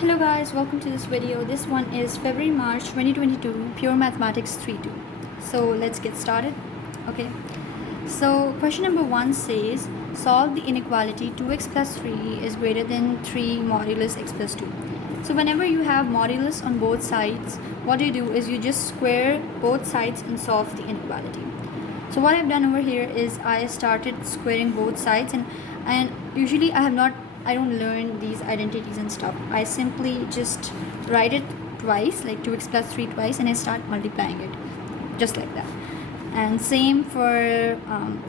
Hello guys, welcome to this video. This one is February March 2022 Pure Mathematics 3-2. So let's get started. Okay, so question number 1 says solve the inequality 2x plus 3 is greater than 3 modulus x plus 2. So whenever you have modulus on both sides, what you do is you just square both sides and solve the inequality. So what I've done over here is I started squaring both sides, and usually I don't learn these identities and stuff. I simply just write it twice, like 2x plus 3 twice, and I start multiplying it just like that. And same for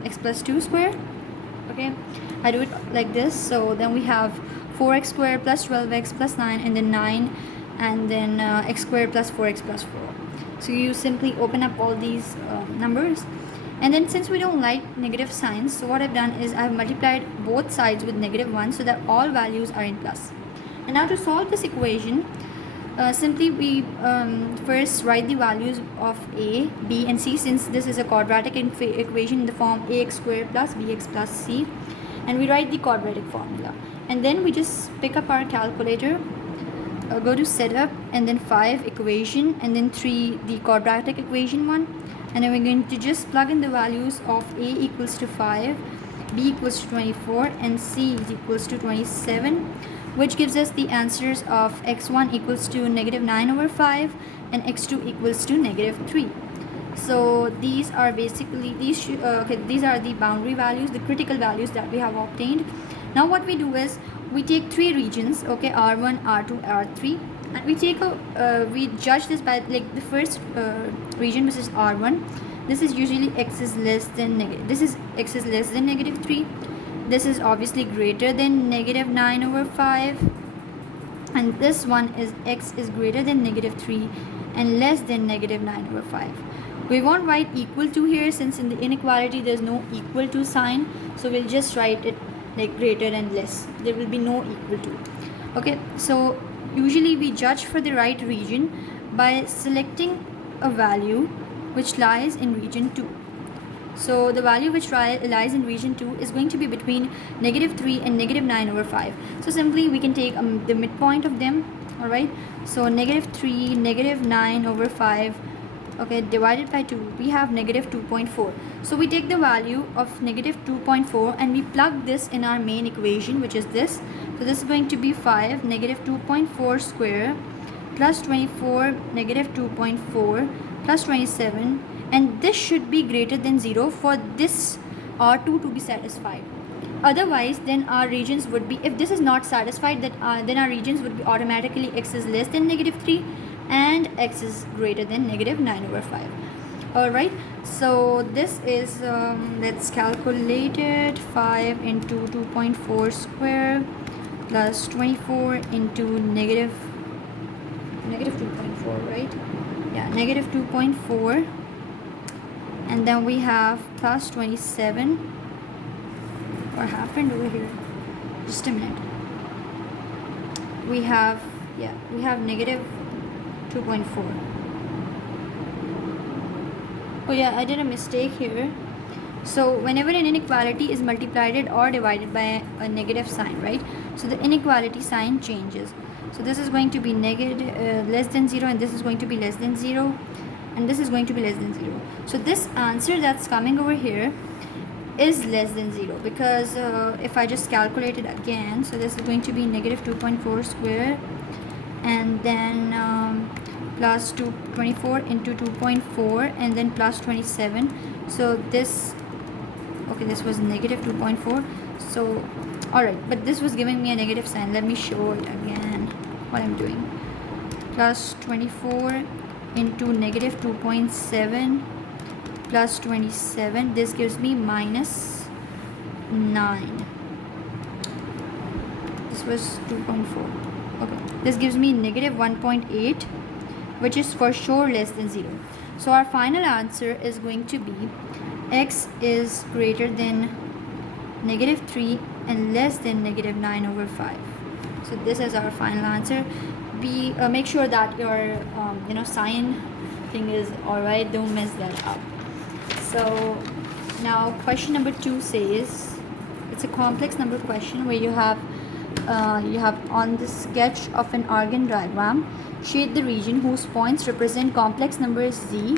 x plus 2 square. Okay, I do it like this. So then we have 4x squared plus 12x plus 9, and then 9, and then x squared plus 4x plus 4. So you simply open up all these numbers. And then since we don't like negative signs, so what I've done is I've multiplied both sides with -1 so that all values are in plus. And now to solve this equation, simply we first write the values of a, b and c, since this is a quadratic equation in the form ax squared plus bx plus c, and we write the quadratic formula. And then we just pick up our calculator, go to setup, and then 5 equation, and then 3 the quadratic equation one. And then we're going to just plug in the values of a equals to 5, b equals to 24, and c is equals to 27, which gives us the answers of x1 equals to -9/5 and x2 equals to -3. So these are basically these are the boundary values, the critical values that we have obtained. Now what we do is we take 3 regions, okay, R1, R2, R3, and we judge this by like the first region, which is R1. This is usually x is less than -3. This is obviously greater than -9/5, and this one is x is greater than -3 and less than -9/5. We won't write equal to here, since in the inequality there's no equal to sign, so we'll just write it like greater and less. There will be no equal to. Okay, so usually we judge for the right region by selecting a value which lies in region 2. So the value which lies in region 2 is going to be between -3 and -9/5. So simply we can take the midpoint of them. Alright, so -3, -9/5, okay, divided by 2, we have -2.4. So we take the value of -2.4 and we plug this in our main equation, which is this. So this is going to be 5 -2.4 square plus 24 -2.4 plus 27, and this should be greater than 0 for this R2 to be satisfied. Otherwise, then our regions would be, if this is not satisfied, then our regions would be automatically x is less than -3 and x is greater than -9/5. Alright, so this is let's calculate it. 5 into 2.4 square plus 24 into negative 2.4, right? Yeah, -2.4, and then we have plus 27. What happened over here? Just a minute. We have -2.4. Oh yeah, I did a mistake here. So whenever an inequality is multiplied or divided by a negative sign, right? So the inequality sign changes. So this is going to be less than 0, and this is going to be less than 0, and this is going to be less than 0. So this answer that's coming over here is less than 0, because if I just calculate it again, so this is going to be -2.4 square, and then plus 24 into 2.4, and then plus 27. So this, okay, this was -2.4. So alright, but this was giving me a negative sign. Let me show it again what I'm doing. Plus 24 into -2.7 plus 27, this gives me -9. This was 2.4. Okay, this gives me -1.8, which is for sure less than 0. So our final answer is going to be x is greater than -3 and less than -9/5. So this is our final answer. Make sure that your sign thing is alright, don't mess that up. So now question number 2 says, it's a complex number question where you have you have on the sketch of an Argand diagram, shade the region whose points represent complex numbers z,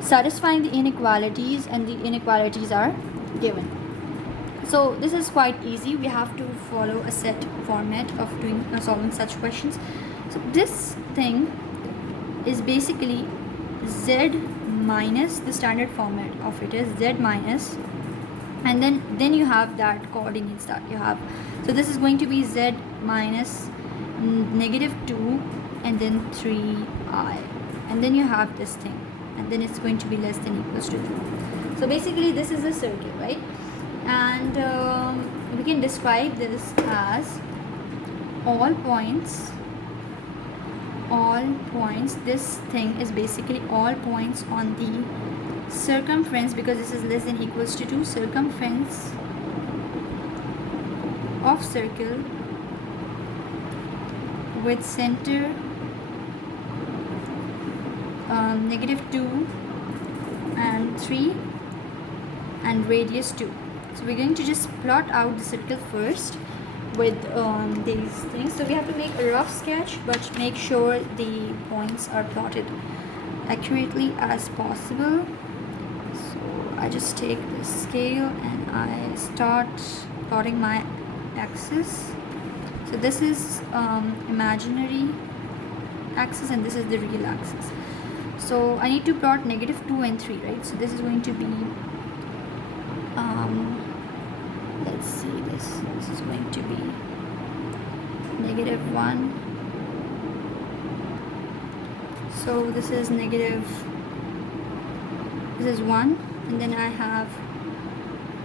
satisfying the inequalities, and the inequalities are given. So this is quite easy. We have to follow a set format of doing solving such questions. So this thing is basically z minus, the standard format of it is z minus, and then you have that coordinates that you have. So this is going to be z minus negative 2 and then 3i, and then you have this thing, and then it's going to be less than equals to 2. So basically this is a circle, right? And we can describe this as all points, this thing is basically all points on the circumference, because this is less than equals to 2, circumference of circle with center negative 2 and 3 and radius 2. So we're going to just plot out the circle first with these things. So we have to make a rough sketch, but make sure the points are plotted accurately as possible. So I just take the scale and I start plotting my axis. So this is imaginary axis and this is the real axis. So I need to plot negative 2 and 3, right? So this is going to be let's see, this is going to be negative 1. So this is negative, this is 1, and then I have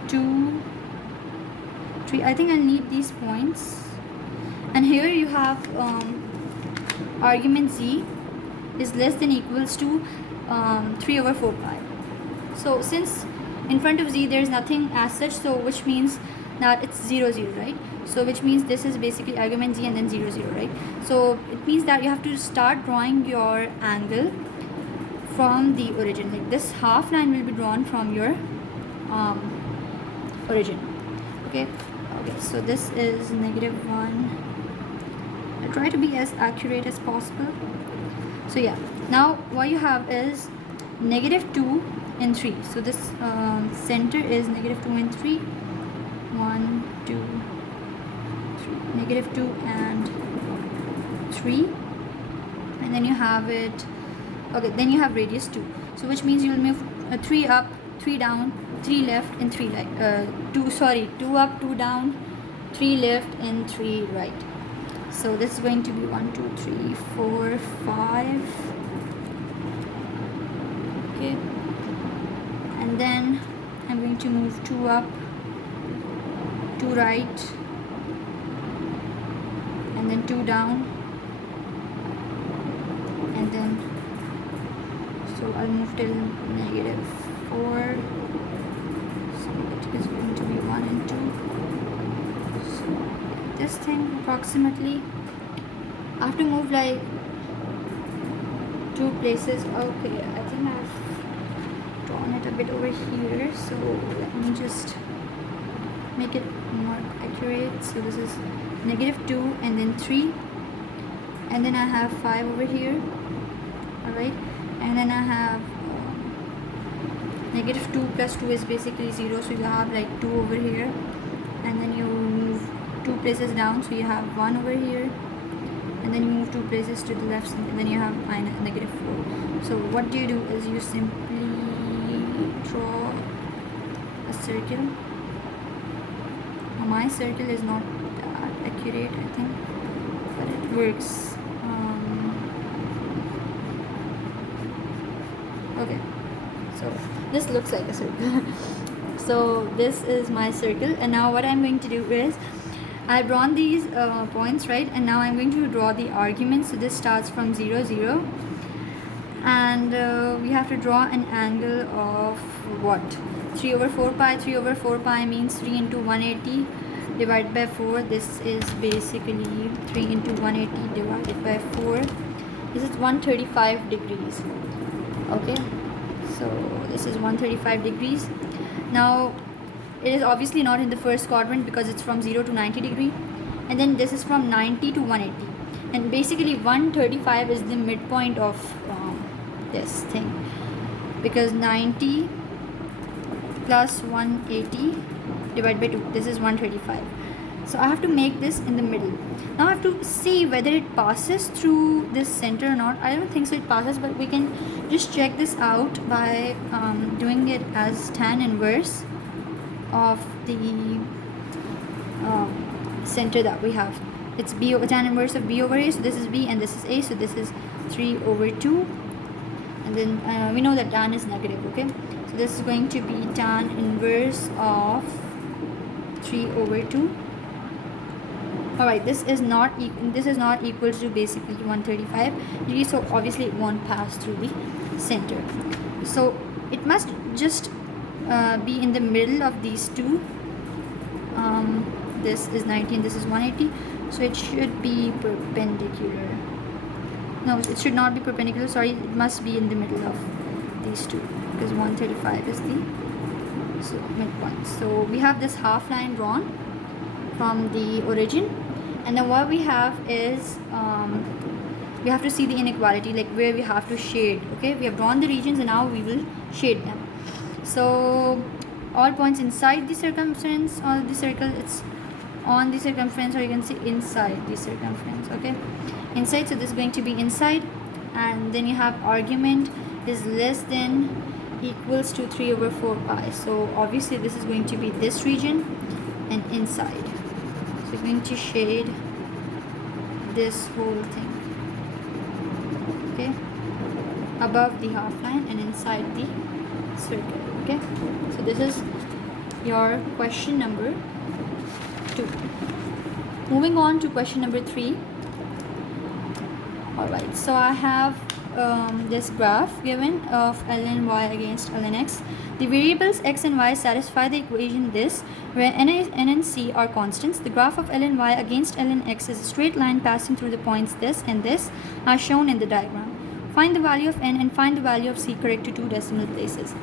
2, 3. I think I need these points, and here you have argument z is less than equals to 3 over 4 pi. So since in front of z there is nothing as such, so which means that it's 0 0, right? So which means this is basically argument z and then 0 0, right? So it means that you have to start drawing your angle from the origin. Like this half line will be drawn from your origin. Okay, so this is negative 1. I try to be as accurate as possible. So yeah, now what you have is negative 2 and 3. So this center is negative 2 and 3. 1 2 3, negative 2 and 3, and then you have it. Okay, then you have radius 2. So which means you'll move 3 up, 3 down, 3 left, and 3 right. 2 up, 2 down, 3 left, and 3 right. So this is going to be 1 2 3 4 5. Okay, and then I'm going to move 2 up, 2 right, and then 2 down, and then so I'll move till negative 4. So it is going to be 1 and 2. So this thing approximately I have to move like 2 places. Okay, I think I've drawn it a bit over here, so let me just make it more accurate. So this is negative 2 and then 3, and then I have 5 over here. Alright, and then I have negative 2 plus 2 is basically 0, so you have like 2 over here, and then you move 2 places down, so you have 1 over here, and then you move 2 places to the left, and then you have negative 4. So what do? Is you simply draw a circle. My circle is not that accurate, I think, but it works. Okay, so this looks like a circle. So this is my circle, and now what I'm going to do is I've drawn these points, right? And now I'm going to draw the argument. So this starts from 0 0, and we have to draw an angle of what? 3 over 4 pi. 3 over 4 pi means 3 into 180 divided by 4. This is basically 3 into 180 divided by 4. This is 135 degrees. Okay, so this is 135 degrees. Now it is obviously not in the first quadrant because it's from 0 to 90 degree. and then this is from 90 to 180, and basically 135 is the midpoint of this thing, because 90 plus 180 divided by 2, this is 135. So I have to make this in the middle. Now I have to see whether it passes through this center or not. I don't think so it passes, but we can just check this out by doing it as tan inverse of the center that we have. It's b tan inverse of b over a, so this is b and this is a, so this is 3 over 2, and then we know that tan is negative. Okay, so this is going to be tan inverse of 3 over 2. Alright, this is not equal to basically 135 degrees, so obviously it won't pass through the center. So it must just be in the middle of these two. This is 90 and this is 180, so it should be perpendicular. No, it should not be perpendicular, sorry, it must be in the middle of these two, because 135 is the midpoint. So we have this half line drawn from the origin, and then what we have is we have to see the inequality, like where we have to shade. Okay, we have drawn the regions and now we will shade them. So all points inside the circumference of the circle, it's on the circumference, or you can say inside the circumference. Okay, inside, so this is going to be inside, and then you have argument is less than equals to 3 over 4 pi, so obviously this is going to be this region and inside. So we're going to shade this whole thing, okay, above the half line and inside the circle. Okay, so this is your question number 2. Moving on to question number 3. Alright, so I have this graph given of ln y against ln x. The variables x and y satisfy the equation this, where n and c are constants. The graph of ln y against ln x is a straight line passing through the points this and this, as shown in the diagram. Find the value of n and find the value of c correct to 2 decimal places.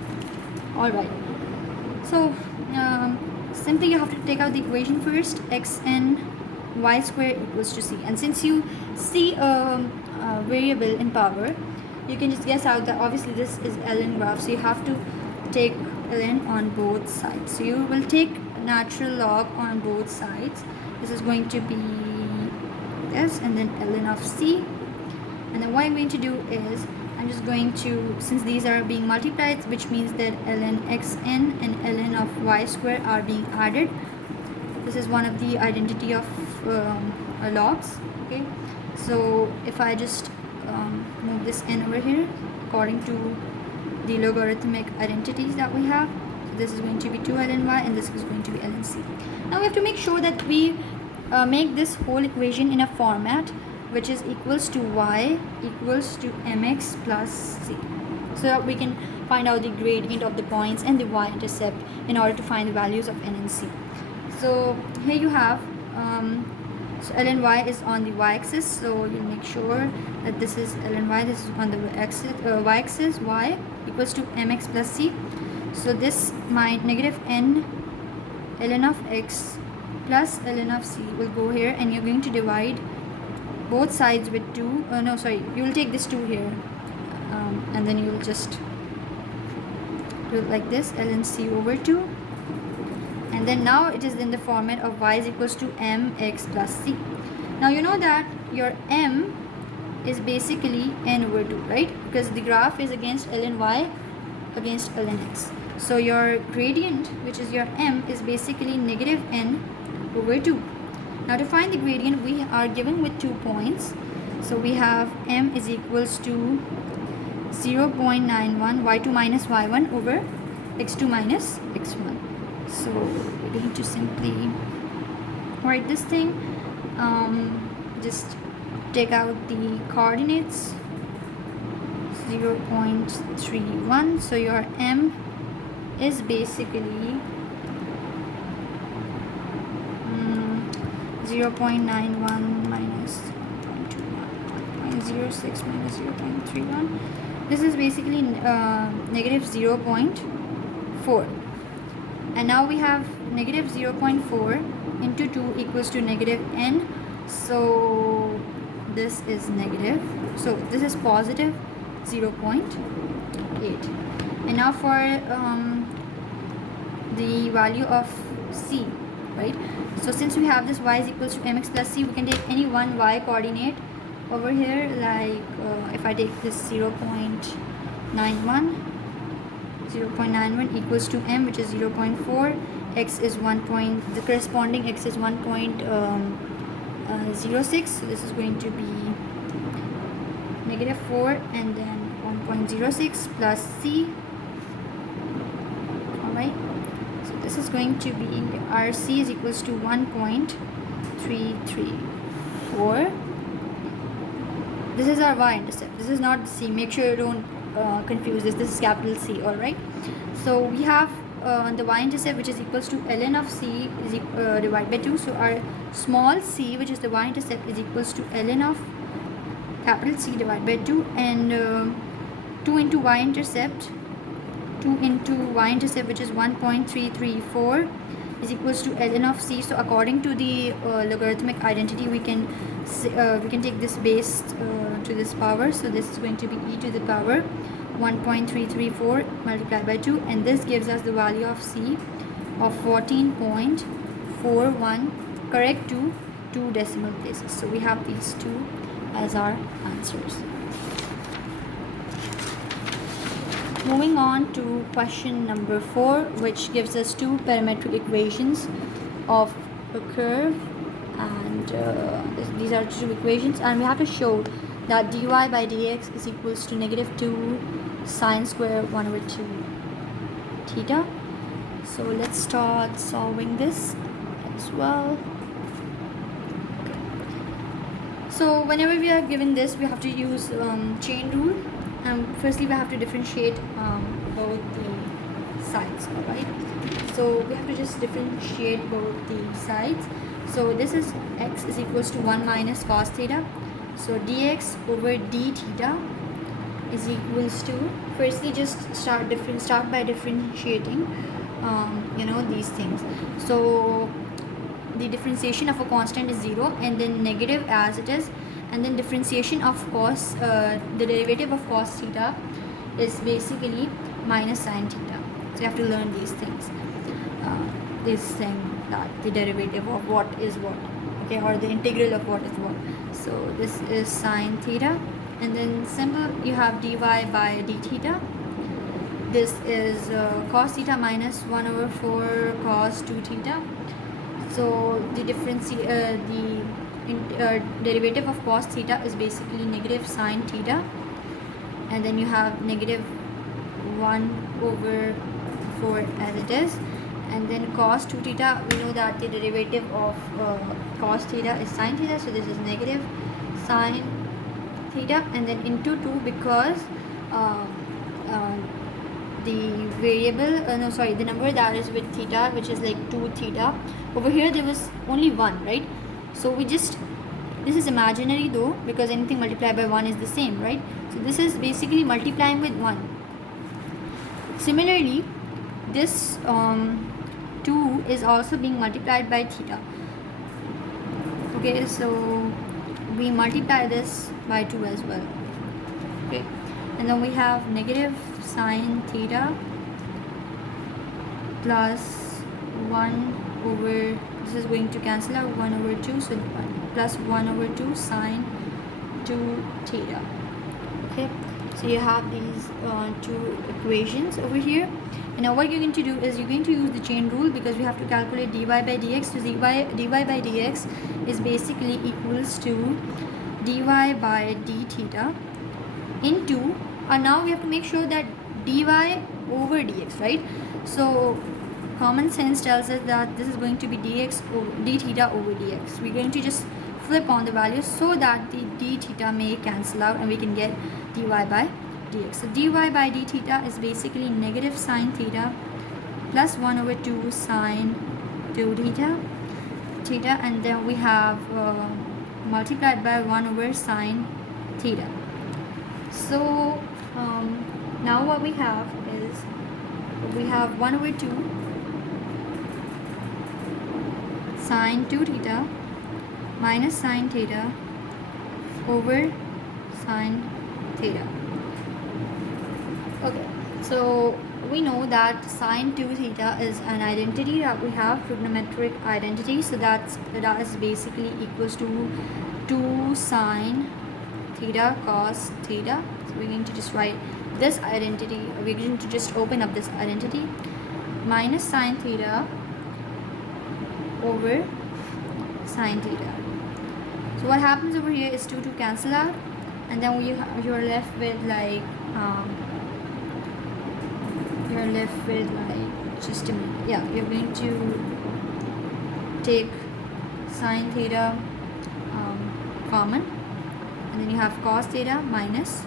Alright, so simply you have to take out the equation first. Xn y square equals to c, and since you see a variable in power, you can just guess out that obviously this is ln graph, so you have to take ln on both sides. So you will take natural log on both sides. This is going to be this, and then ln of c, and then what I'm going to do is I'm just going to, since these are being multiplied, which means that ln xn and ln of y square are being added. This is one of the identity of logs. Okay, so if I just move this n over here according to the logarithmic identities that we have, so this is going to be 2 ln y and this is going to be ln c. Now we have to make sure that we make this whole equation in a format which is equals to y equals to mx plus c, so that we can find out the gradient of the points and the y-intercept in order to find the values of n and c. So here you have so ln y is on the y-axis, so you make sure that this is ln y, this is on the y-axis, y equals to mx plus c. So this, my negative n ln of x plus ln of c will go here, and you're going to divide both sides with 2. No, sorry, you will take this 2 here, and then you will just do it like this, ln c over 2, and then now it is in the format of y is equals to mx plus c. Now you know that your m is basically n over 2, right? Because the graph is against ln y against ln x. So your gradient, which is your m, is basically negative n over 2. Now to find the gradient, we are given with 2 points. So we have m is equals to 0.91 y2 minus y1 over x2 minus x1. So we're going to simply write this thing. Just take out the coordinates, 0.31. So your m is basically 0.91 minus 0.06 minus 0.31. This is basically negative 0.4. And now we have negative 0.4 into 2 equals to negative n. So this is negative, so this is positive 0.8. and now for the value of c, right? So since we have this y is equals to mx plus c, we can take any one y coordinate over here, like if I take this 0.91 equals to m, which is 0.4, x is 1 point, the corresponding x is 1.06, so this is going to be negative 4 and then 1.06 plus c. Alright, so this is going to be rc is equals to 1.334. This is our y-intercept, this is not c, make sure you don't confuse this is capital C. Alright, so we have the y-intercept, which is equals to ln of c is divided by 2. So our small c, which is the y-intercept, is equals to ln of capital C divided by 2, and 2 into y-intercept, which is 1.334, is equals to ln of c. So according to the logarithmic identity, we can take this base to this power, so this is going to be e to the power 1.334 multiplied by 2, and this gives us the value of c of 14.41, correct to 2 decimal places. So we have these two as our answers. Moving on to question number 4, which gives us two parametric equations of a curve, and these are two equations, and we have to show that dy by dx is equals to negative 2 sine square 1 over 2 theta. So let's start solving this as well. So whenever we are given this, we have to use chain rule. Firstly, we have to differentiate both the sides. Alright, so we have to just differentiate both the sides. So this is x is equals to 1 minus cos theta. So dx over d theta is equals to, firstly just start by differentiating these things. So the differentiation of a constant is 0 and then negative as it is, and then differentiation of cos, the derivative of cos theta is basically minus sine theta. So you have to learn these things, this thing, that the derivative of what is what, okay, or the integral of what is what. So this is sine theta, and then symbol you have dy by d theta. This is cos theta minus 1 over 4 cos 2 theta. So the derivative of cos theta is basically negative sine theta, and then you have negative 1 over 4 as it is, and then cos 2 theta, we know that the derivative of cos theta is sine theta, so this is negative sine theta, and then into 2 because the variable the number that is with theta, which is like 2 theta, over here there was only 1, right? So we just, this is imaginary though, because anything multiplied by 1 is the same, right? So this is basically multiplying with 1. Similarly, this 2 is also being multiplied by theta. Okay, so we multiply this by 2 as well. Okay, and then we have negative sine theta plus 1 over, this is going to cancel out, 1 over 2, so plus 1 over 2 sine 2 theta. Okay, so you have these two equations over here, and now what you're going to do is you're going to use the chain rule, because we have to calculate dy by dx. So dy by dx is basically equals to dy by d theta into, and now we have to make sure that dy over dx, right? So common sense tells us that this is going to be dx over d theta over dx. We're going to just flip on the values so that the d theta may cancel out and we can get dy by dx. So dy by d theta is basically negative sine theta plus 1 over 2 sine 2 theta, and then we have multiplied by 1 over sine theta. So now what we have is, we have 1 over 2 sine 2 theta minus sine theta over sine theta. Okay, so we know that sine 2 theta is an identity that we have, trigonometric identity. So that is basically equals to 2 sine theta cos theta. So we're going to just write this identity, we're going to just open up this identity, minus sine theta over sine theta. So what happens over here is 2 cancel out, and then you're left with like just a minute, yeah, you're going to take sine theta common, and then you have cos theta minus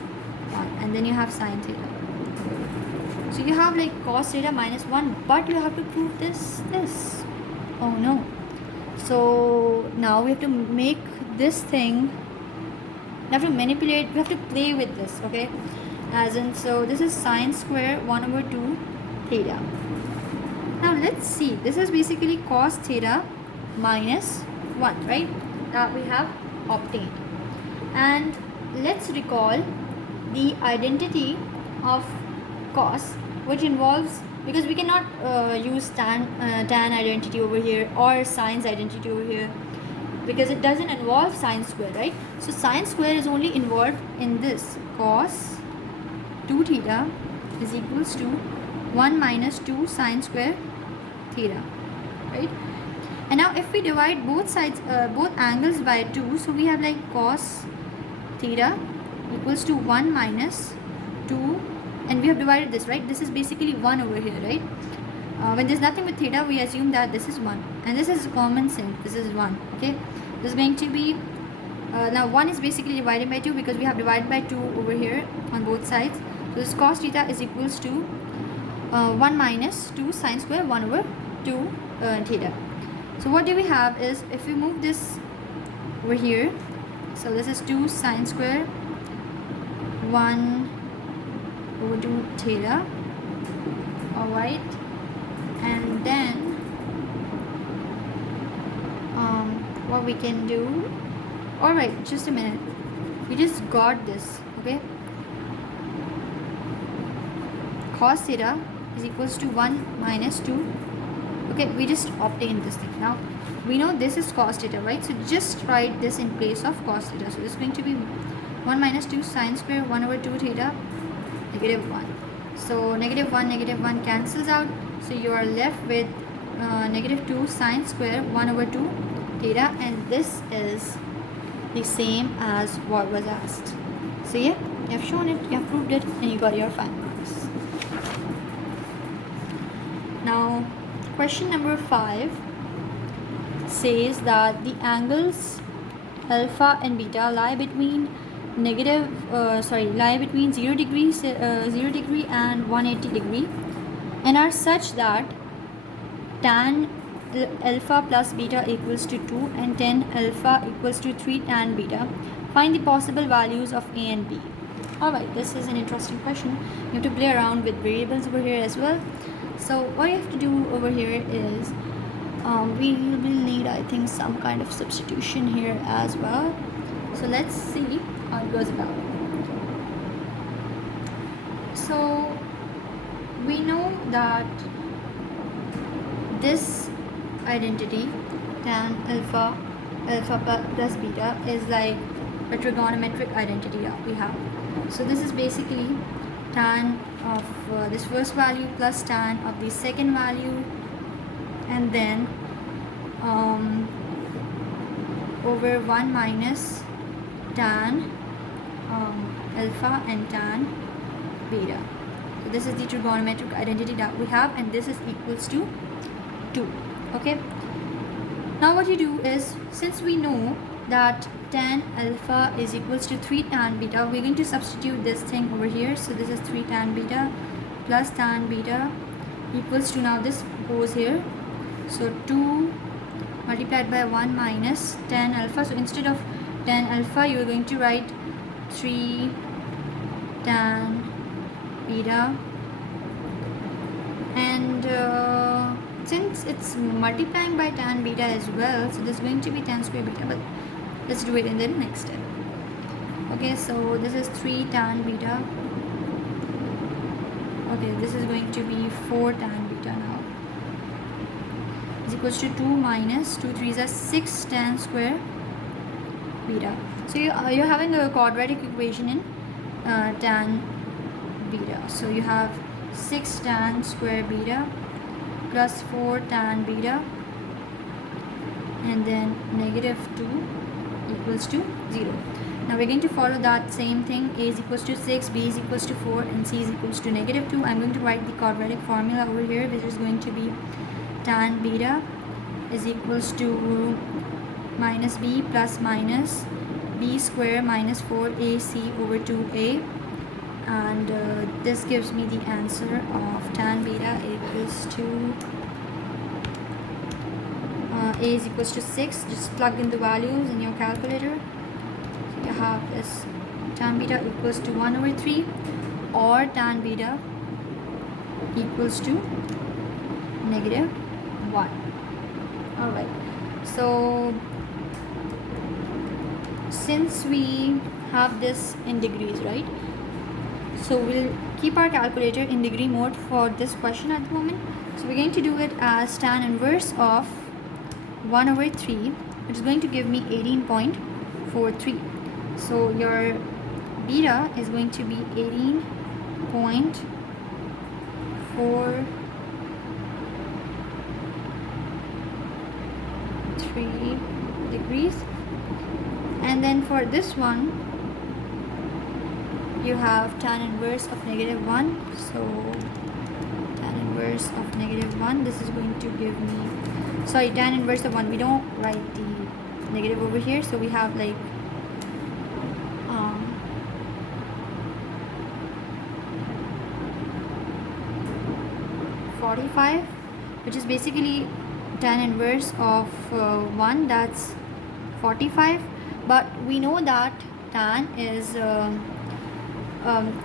1, and then you have sine theta. So you have like cos theta minus 1, but you have to prove this. Oh no. So now we have to make this thing, we have to manipulate, we have to play with this, okay? As in, so this is sine square 1 over 2 theta. Now let's see, this is basically cos theta minus 1, right? That we have obtained. And let's recall the identity of cos, which involves, because we cannot use tan identity over here or sine's identity over here, because it doesn't involve sine square, right? So sine square is only involved in this. Cos 2 theta is equals to 1 minus 2 sine square theta, right? And now if we divide both sides, both angles by 2, so we have like cos theta equals to 1 minus 2, and we have divided this, right? This is basically 1 over here, right? When there's nothing with theta, we assume that this is 1, and this is common sense, this is 1, okay? This is going to be now 1 is basically divided by 2, because we have divided by 2 over here on both sides. So this cos theta is equals to 1 minus 2 sine square 1 over 2 theta. So what do we have is, if we move this over here, so this is 2 sine square 1 over 2 theta, alright, and then what we can do, alright, just a minute, we just got this, okay? Cos theta is equals to 1 minus 2, okay, we just obtained this thing. Now we know this is cos theta, right? So just write this in place of cos theta. So this is going to be 1 minus 2 sine square 1 over 2 theta, negative 1. So negative 1 cancels out, so you are left with negative 2 sine square 1 over 2 theta, and this is the same as what was asked. So yeah, you have shown it, you have proved it, and you got your 5 marks. Now question number 5 says that the angles alpha and beta lie between lie between 0 degree and 180 degree, and are such that tan alpha plus beta equals to 2 and tan alpha equals to 3 tan beta. Find the possible values of a and b. Alright, this is an interesting question. You have to play around with variables over here as well. So what you have to do over here is we will need, I think, some kind of substitution here as well. So let's see how it goes about. So we know that this identity, tan alpha plus beta, is like a trigonometric identity that we have. So this is basically tan of this first value plus tan of the second value, and then over 1 minus tan alpha and tan beta. So this is the trigonometric identity that we have, and this is equals to 2. Okay, now what you do is, since we know that tan alpha is equals to 3 tan beta, we're going to substitute this thing over here. So this is 3 tan beta plus tan beta equals to, now this goes here, so 2 multiplied by 1 minus tan alpha. So instead of tan alpha, you're going to write 3 tan beta, and since it's multiplying by tan beta as well, so there's going to be tan square beta, but let's do it in the next step. Okay, so this is 3 tan beta. Okay, this is going to be 4 tan beta now. Is equals to 2 minus 2 3s are 6 tan square beta. So you're having a quadratic equation in tan beta. So you have 6 tan square beta plus 4 tan beta, and then negative 2 equals to 0. Now we're going to follow that same thing. A is equals to 6, B is equals to 4, and C is equals to negative 2. I'm going to write the quadratic formula over here, which is going to be tan beta is equals to minus B plus minus B square minus 4AC over 2A. And this gives me the answer of tan beta equals to A is equals to 6. Just plug in the values in your calculator. So you have this tan beta equals to 1 over 3, or tan beta equals to negative 1. Alright, so since we have this in degrees, right? So we'll keep our calculator in degree mode for this question at the moment. So we're going to do it as tan inverse of 1 over 3, which is going to give me 18.43. So your beta is going to be 18.43 degrees. And then for this one, you have tan inverse of negative 1. So tan inverse of negative 1, this is going to give me, sorry, tan inverse of 1, we don't write the negative over here, so we have like 45, which is basically tan inverse of 1, that's 45. But we know that tan is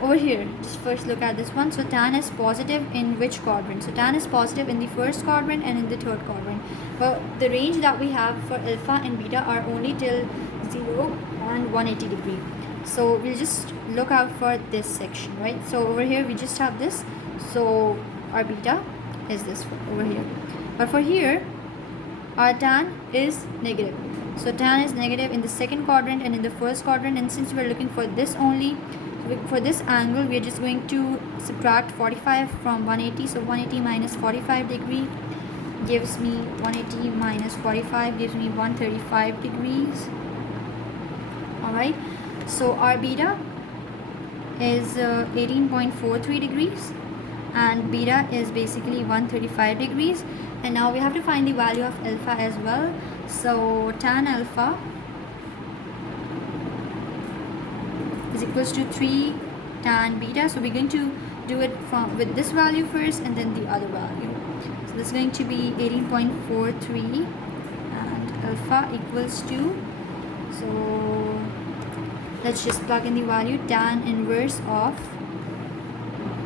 over here. Just first look at this one. So tan is positive in which quadrant? So tan is positive in the first quadrant and in the third quadrant. But the range that we have for alpha and beta are only till 0 and 180 degree. So we'll just look out for this section, right? So over here we just have this. So our beta is this over here. But for here, our tan is negative. So tan is negative in the second quadrant and in the first quadrant. And since we're looking for this only, for this angle, we're just going to subtract 45 from 180. So 180 minus 45 degree gives me 180 minus 45 gives me 135 degrees. Alright, so our beta is 18.43 degrees and beta is basically 135 degrees. And now we have to find the value of alpha as well. So tan alpha is equals to 3 tan beta. So we're going to do it from with this value first and then the other value. So this is going to be 18.43 and alpha equals to, so let's just plug in the value, tan inverse of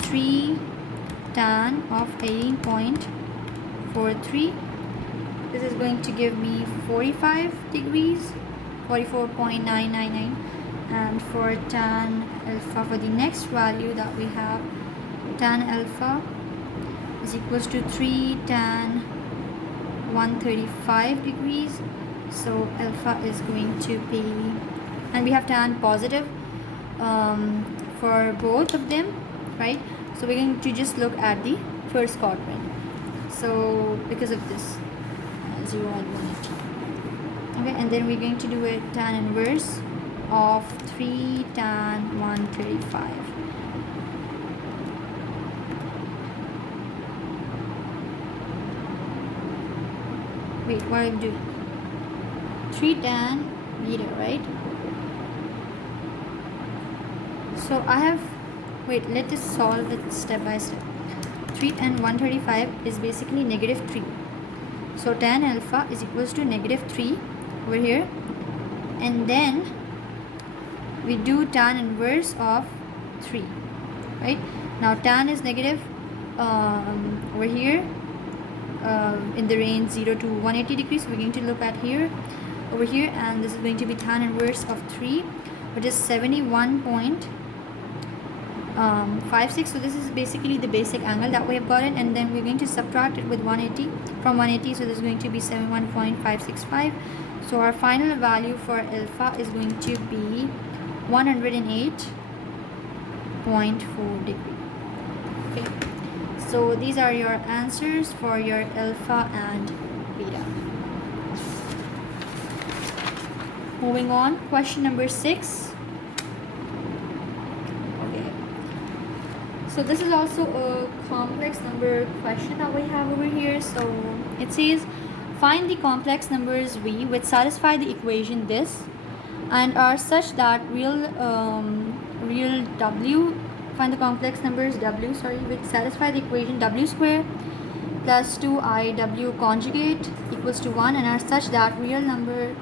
3 tan of 18.43. This is going to give me 45 degrees, 44.999. And for tan alpha, for the next value that we have, tan alpha is equals to 3 tan 135 degrees. So alpha is going to be, and we have tan positive for both of them, right? So we're going to just look at the first quadrant. So because of this 0 and 180. Okay, and then we're going to do a tan inverse of 3 tan 135. Wait, what am I doing? 3 tan beta, right? So I have, wait, let us solve it step by step. 3 tan 135 is basically negative 3. So tan alpha is equals to negative 3 over here. And then we do tan inverse of 3, right? Now tan is negative over here in the range 0 to 180 degrees. So we're going to look at here, over here, and this is going to be tan inverse of 3, which is 71.56. So this is basically the basic angle that we have gotten, and then we're going to subtract it with 180 from 180. So this is going to be 71.565. So our final value for alpha is going to be 108.4 degree. Okay, so these are your answers for your alpha and beta. Moving on, question number 6. Okay, so this is also a complex number question that we have over here. So it says, find the complex numbers v which satisfy the equation this and are such that real w, find the complex numbers w, which satisfy the equation w square plus 2iw conjugate equals to 1 and are such that real number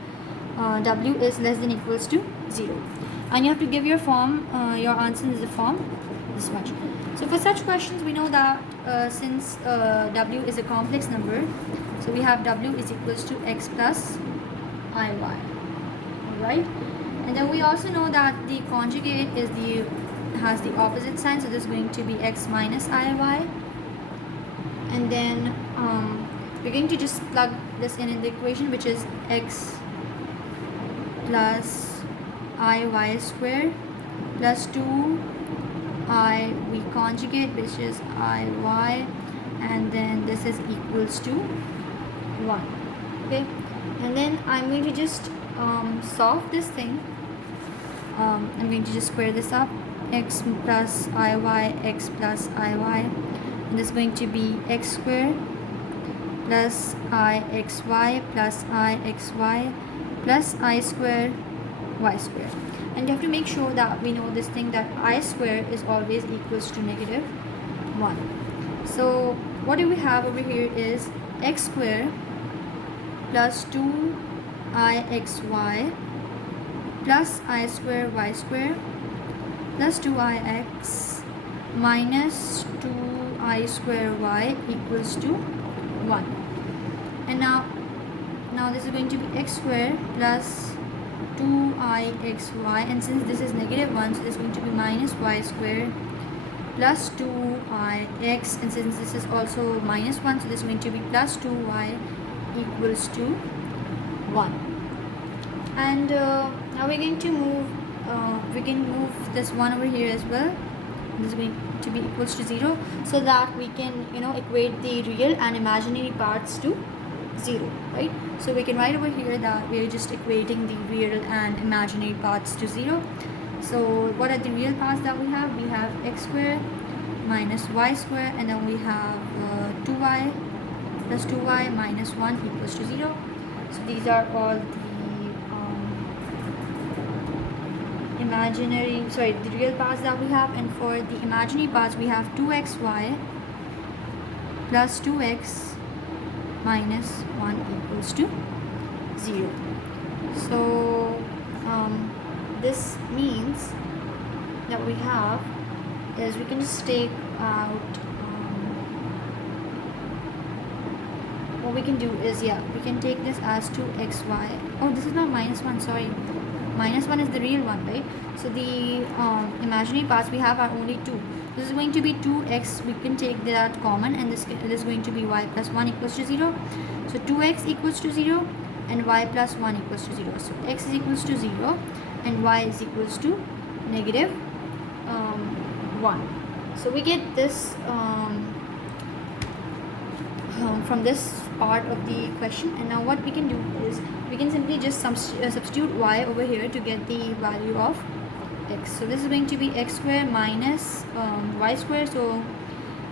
w is less than equals to 0. And you have to give your form, your answer is the form this much. So for such questions, we know that since w is a complex number, so we have w is equals to x plus iy. Alright, and then we also know that the conjugate has the opposite sign, so this is going to be x minus iy, and then we're going to just plug this in the equation, which is x plus iy square plus 2i v conjugate, which is iy, and then this is equals to 1. Okay, and then I'm going to just solve this thing. I'm going to just square this up, x plus iy, x plus iy, and this is going to be x square plus ixy plus ixy plus I square y square. And you have to make sure that we know this thing, that I square is always equals to negative 1. So what do we have over here is x square plus 2ixy plus I square y square plus 2ix minus 2I square y equals to 1. And now this is going to be x square plus 2ixy, and since this is negative 1, so this is going to be minus y square plus 2ix, and since this is also minus 1, so this is going to be plus 2y equals to 1. And now we're going to move, we can move this 1 over here as well. This is going to be equals to 0, so that we can equate the real and imaginary parts to 0, right? So we can write over here that we are just equating the real and imaginary parts to 0. So what are the real parts that we have? We have x square minus y square, and then we have 2y plus 2y minus 1 equals to 0. So these are all the the real parts that we have, and for the imaginary parts we have 2xy plus 2x minus 1 equals to 0. So this means that we have is we can just take out what we can do is, we can take this as 2xy. Oh, this is not minus 1, sorry. Minus 1 is the real one, right? So the imaginary parts we have are only 2. This is going to be 2x, we can take that common, and this is going to be y plus 1 equals to 0. So 2x equals to 0 and y plus 1 equals to 0. So x is equals to 0 and y is equals to negative 1. So we get this from this part of the question. And now what we can do is we can simply just substitute y over here to get the value of x. So this is going to be x square minus y square. So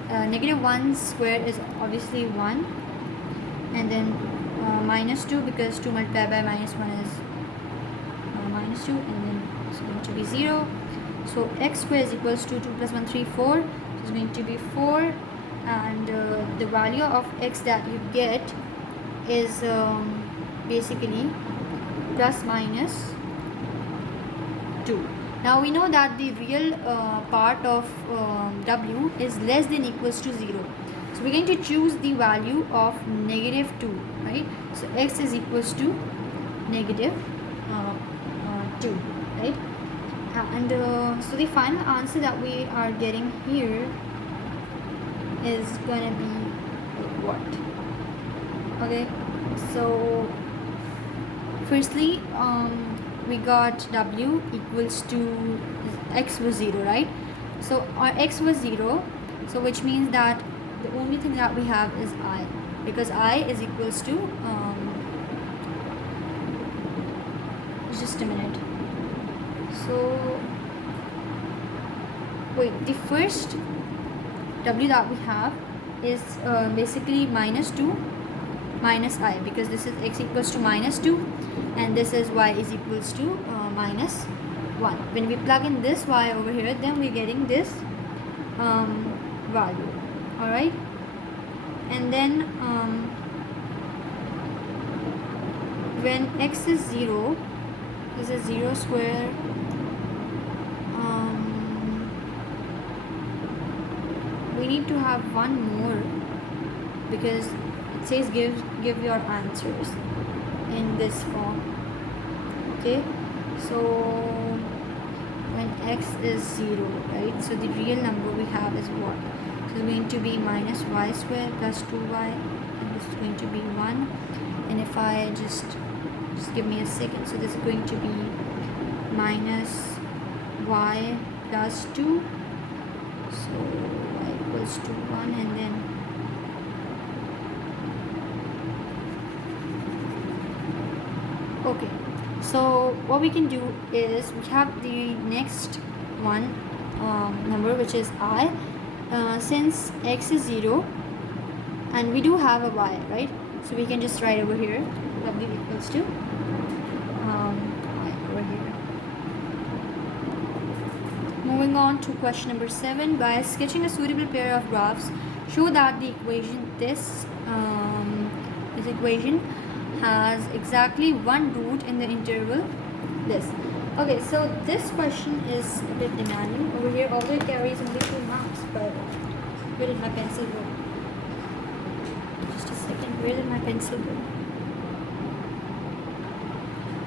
negative 1 square is obviously 1, and then minus 2, because 2 multiplied by minus 1 is minus 2, and then it's going to be 0. So x square is equals to 2 plus 1 3 4. So it's going to be 4, and the value of x that you get is basically plus minus 2. Now we know that the real part of w is less than equals to 0. So we're going to choose the value of negative 2, right? So x is equals to negative 2, right? And so the final answer that we are getting here is gonna be what? Okay, so firstly, we got w equals to x was 0, right? So our x was 0, so which means that the only thing that we have is I, because I is equals to just a minute. So wait, the first w that we have is basically minus 2 minus I, because this is x equals to minus 2 and this is y is equals to minus 1. When we plug in this y over here, then we're getting this value. Alright, and then when x is 0, this is 0 square, we need to have one more, because it says give your answers in this form. Okay, so when x is 0, right, so the real number we have is what? So it's going to be minus y squared plus 2y, and this is going to be 1. And if I just give me a second, so this is going to be minus y plus 2, so y equals to 1, and then okay, so what we can do is we have the next one number, which is I. Since x is 0 and we do have a y, right, so we can just write over here w equals to y over here. Moving on to question number 7. By sketching a suitable pair of graphs, show that the equation this equation has exactly one root in the interval this. Okay, so this question is a bit demanding over here, although it carries only 2 marks, but where did my pencil go? Just a second, where did my pencil go?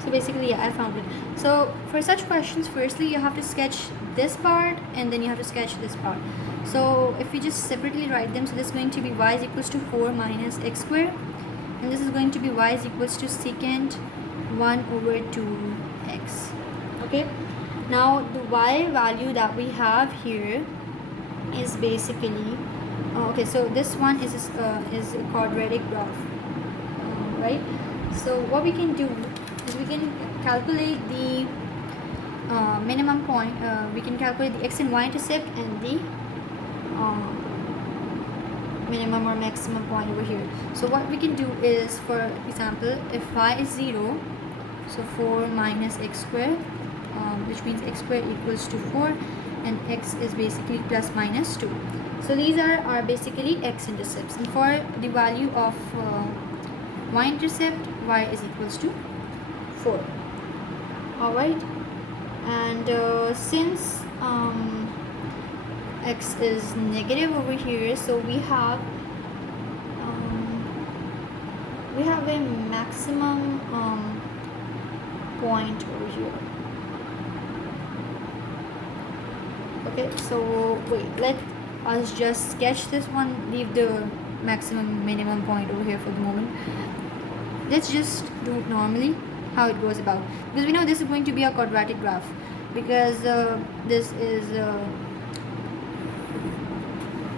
So basically, yeah, I found it. So for such questions, firstly you have to sketch this part and then you have to sketch this part. So if we just separately write them, so this is going to be y is equals to 4 minus x squared, and this is going to be y is equals to secant 1 over 2x. Okay, now the y value that we have here is basically okay, so this one is a quadratic graph, right? So what we can do is we can calculate the minimum point, we can calculate the x and y intercept and the minimum or maximum point over here. So what we can do is, for example, if y is 0, so 4 minus x squared, which means x squared equals to 4, and x is basically plus minus 2. So these are basically x intercepts, and for the value of y intercept, y is equals to 4. Alright, and since x is negative over here, so we have a maximum point over here. Okay, so wait, let us just sketch this one, leave the maximum minimum point over here for the moment. Let's just do it normally, how it goes about, because we know this is going to be a quadratic graph, because this is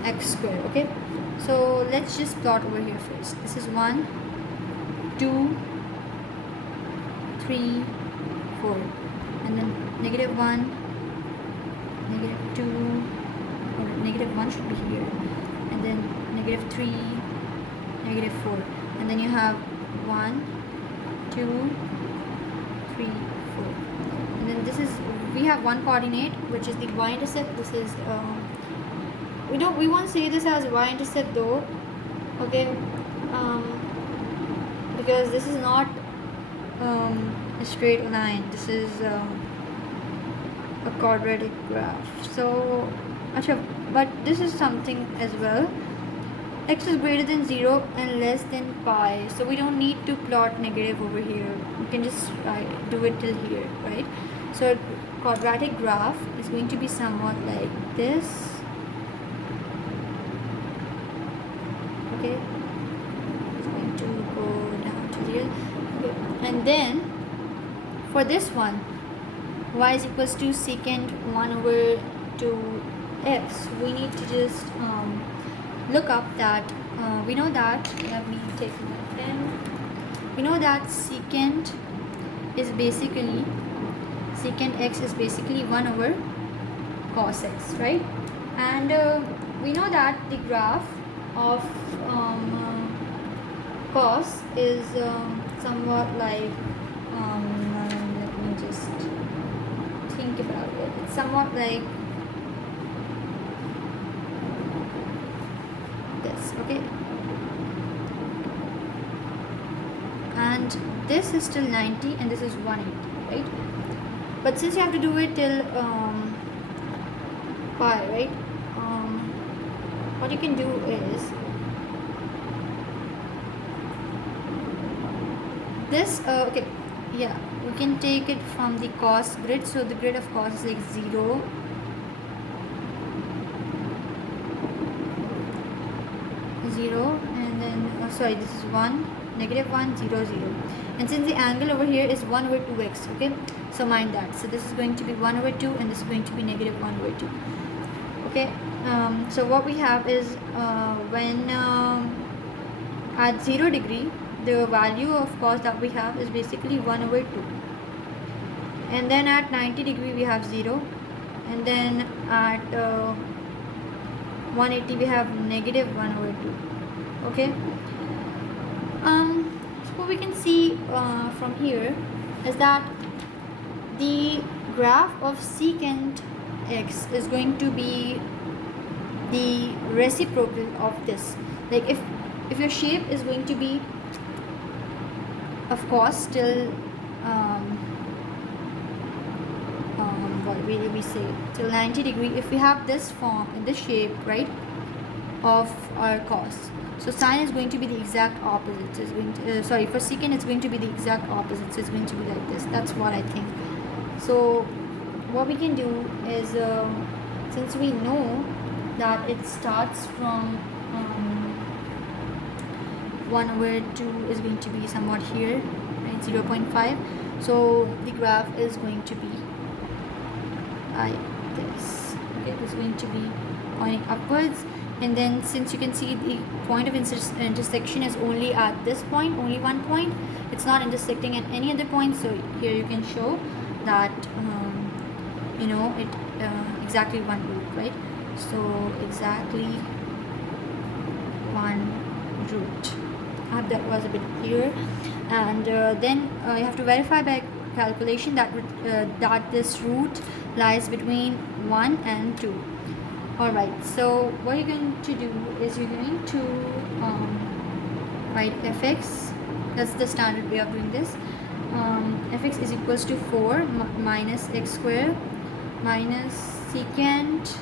x squared. Okay, so let's just plot over here first. This is 1, 2, 3, 4, and then negative 1, negative 2, or negative 1 should be here, and then negative 3, negative 4, and then you have 1, 2, 3, 4, and then this is, we have one coordinate, which is the y-intercept. This is we won't say this as y-intercept though, okay, because this is not a straight line, this is a quadratic graph. So but this is something as well, x is greater than 0 and less than pi, so we don't need to plot negative over here. We can just do it till here, right? So quadratic graph is going to be somewhat like this. Okay, it's going to go down to here. Okay. And then for this one, y is equals to secant 1 over 2x, we need to just look up that we know that, let me take my pen, we know that secant x is basically 1 over cos x, right? And we know that the graph of cos is somewhat like let me just think about it. It's somewhat like this, okay? And this is till 90 and this is 180, right? But since you have to do it till pi, right? What you can do is this, okay, yeah, we can take it from the cos grid. So the grid of cos is like 0, 0, and then sorry, this is 1, negative 1, 0, 0. And since the angle over here is 1 over 2x, okay, so mind that. So this is going to be 1 over 2 and this is going to be negative 1 over 2. Okay, so what we have is when at 0 degree, the value of cos that we have is basically 1 over 2. And then at 90 degree we have 0. And then at 180 we have negative 1 over 2. Okay. So what we can see from here is that the graph of secant x is going to be the reciprocal of this. Like if your shape is going to be, of course, still what will we say, till 90 degree, if we have this form in this shape, right, of our cos, so sine is going to be the exact opposite. So it's going to, sorry, for secant it's going to be the exact opposite. So it's going to be like this. That's what I think. So what we can do is since we know that it starts from 1 over 2 is going to be somewhat here, right, 0.5. So the graph is going to be like this. Okay, this is going to be pointing upwards. And then since you can see the point of intersection is only at this point, only one point, it's not intersecting at any other point. So here you can show that you know it exactly one root, right? So exactly one root. I hope that was a bit clear. And then you have to verify by calculation that that this root lies between 1 and 2. Alright, so what you're going to do is you're going to write fx. That's the standard way of doing this. Fx is equals to 4 minus x square minus secant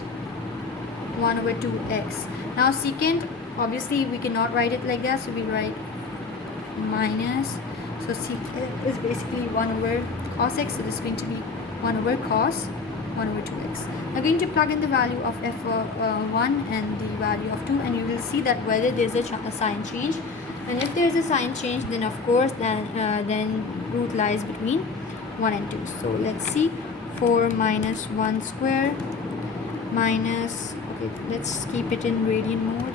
1 over 2x. Now secant, obviously we cannot write it like that, so we write minus. So secant is basically 1 over cos x, so this is going to be 1 over cos 1 over 2x. I'm going to plug in the value of f1 and the value of 2, and you will see that whether there's a sign change. And if there's a sign change, then of course then root lies between 1 and 2. So let's see, 4 minus 1 square minus, okay, let's keep it in radian mode.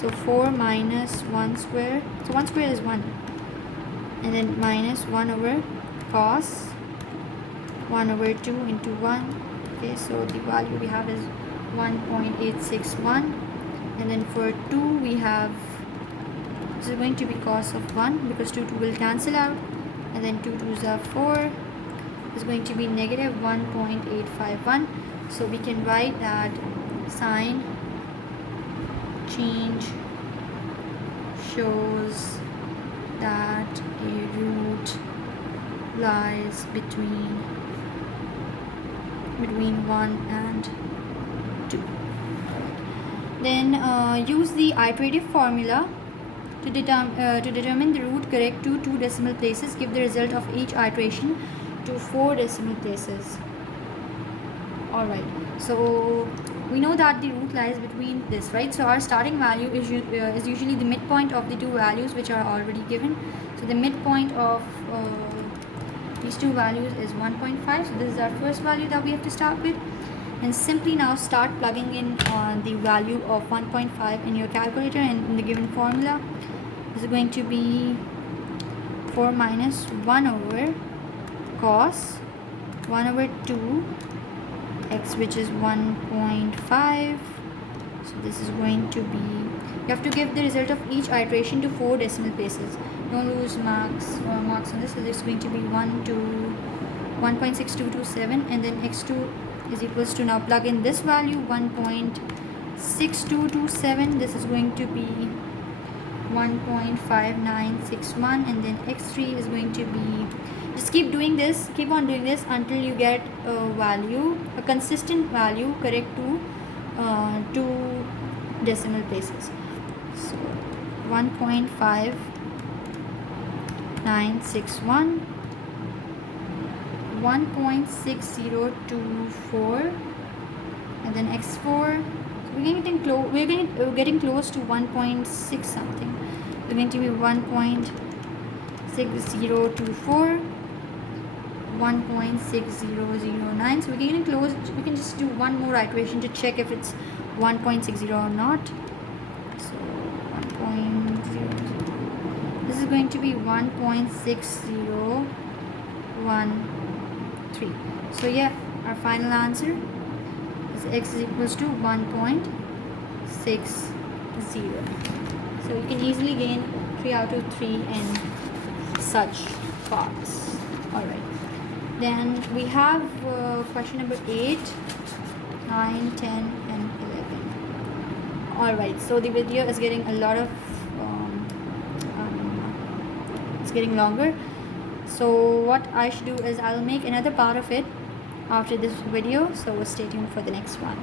So 4 minus 1 square, so 1 square is 1, and then minus 1 over cos 1 over 2 into 1. Okay, so the value we have is 1.861, and then for 2 we have, this is going to be cos of 1 because 2 will cancel out, and then 2 2s are 4, is going to be negative 1.851. So we can write that sign change shows that a root lies between 1 and 2. Then use the iterative formula to determine the root correct to 2 decimal places. Give the result of each iteration to 4 decimal places. Alright, so we know that the root lies between this, right? So our starting value is usually the midpoint of the two values which are already given. So the midpoint of these two values is 1.5. So this is our first value that we have to start with. And simply now start plugging in the value of 1.5 in your calculator, and in the given formula this is going to be 4 minus 1 over cos 1 over 2 x, which is 1.5. so this is going to be, you have to give the result of each iteration to 4 decimal places. Don't lose marks on this. So this is going to be 1.6227, and then x2 is equals to, now plug in this value 1.6227. this is going to be 1.5961, and then x3 is going to be, just keep on doing this until you get a consistent value correct to 2 decimal places. So 1.5961, 1.6024, and then x4. So we're getting close to 1.6 something. We're going to be 1.6024, 1.6009. so we're getting close. We can just do one more iteration to check if it's 1.60 or not. So 1.00, this is going to be 1.6013. so yeah, our final answer is x is equals to 1.60. so you can easily gain 3 out of 3 in such parts. Alright, then we have question number 8, 9, 10 and 11. Alright, so the video is getting a lot of it's getting longer, so what I should do is I'll make another part of it after this video, so stay tuned for the next one.